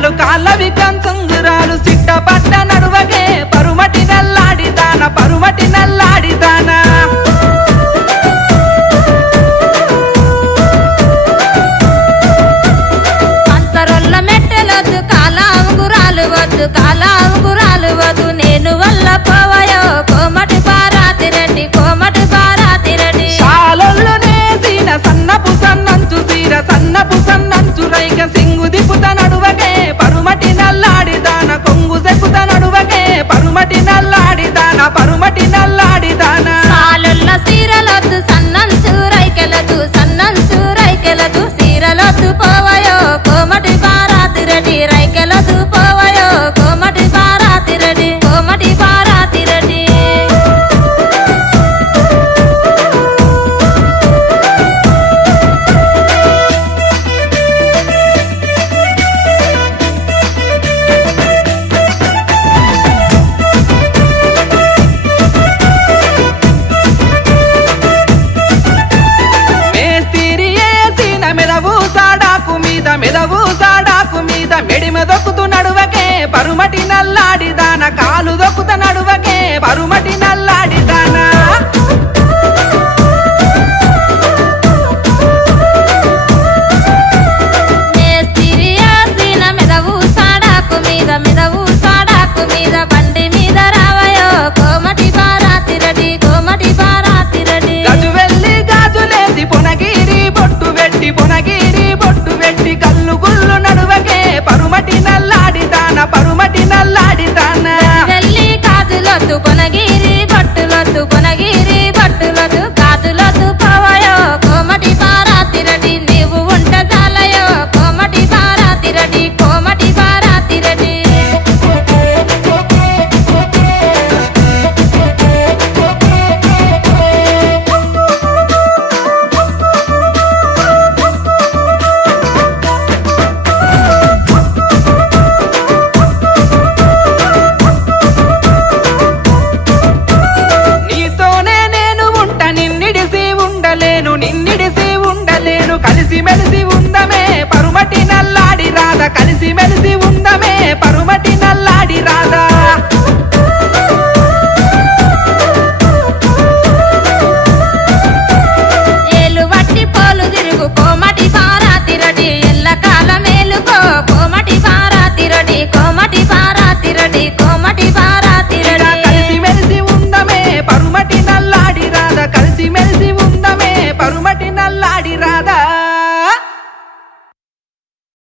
ఉంగరాలు కాళ్ళవి కంచుంగురాలు సిట్ట పట్ట నడువకే పరుమటి నల్లాడిదాన పరుమటి నల్లాడిదాన అంతరొల్ల మెట్టెలొద్దు కాల ఉంగురాలు వద్దు కాల ఉంగురాలు వద్దు నేను వల్ల పోవయో కోమటి పారాతిరెడ్డి కోమటి పారాతిరెడ్డి శాలొల్లు నేసిన సన్నపు సన్నంచు సీర సన్నపు సన్నంచు రైక సింగు దిపుత నడువకే పరుమటి నల్లాడిదాన కొంగు సెపుత నడువకే పరుమటి నల్లాడిదాన పరుమటి నల్లాడిదాన సాలొల్ల సీరలొద్దు సన్నంచు రైకెలదు సన్నంచు రైకెలదు సీరలొద్దు పోవయో కోమటి పారాతిరెడ్డి రైకెలదు పోవయో కోమటి పారాతిరెడ్డి కోమటి పారాతిరెడ్డి మేస్తిరి ఏసిన మెదవు సాడాకు మీద మెదవు సాడాకు మీద మెడిమ దొక్కుతూ నడువకే పరుమటి నల్లాడిదాన కాలు దొక్కుత నడువకే పరుమటి నల్లాడిదాన మేస్తిరి ఆసిన మెదవు సాడాకు మీద మెదవు సాడాకు మీద బండి మీద రావయో కోమటి పారాతిరెడ్డి కోమటి పారాతిరెడ్డి గజు వెళ్ళి గాజులేసి పొనగిరి బొట్టు పెట్టి పొనగిరి బొట్టు పెట్టి కల్లు గుల్లు నడువకే పరుమటి నల్లాడిదాన పరుమటి నల్లాడిదాన వెళ్ళి గాజులొద్దు కొనగిరి బట్టులొద్దు కొనగిరి బట్టులొద్దు గాజులొద్దు పోవయో కోమటి పారాతిరెడ్డి నీవు ఉంట చాలయో కోమటి పారాతిరెడ్డి కోమటి పారాతిరెడ్డి నీతోనే నేను ఉంట నిన్నిడిసి ఉండలేను నిన్నిడిసి ఉండలేను కలిసి మెలిసి ఉందమే పరుమటి నల్లాడి రాధ కలిసి మెలిసి ఉందమే పరుమటి నల్లాడి రాధా ఏలు వట్టి పోలు తిరుగు కోమటి పారాతిరెడ్డి ఎల్లకాల మేలుకో కోమటి పారాతిరెడ్డి కోమటి పారాతిరెడ్డి కోమటి పారాతిరెడ్డి కలిసి మెలిసి ఉందమే పరుమటి నల్లాడి రాధ కలిసి మెలిసి ఉందమే పరుమటి నల్లాడి రాధా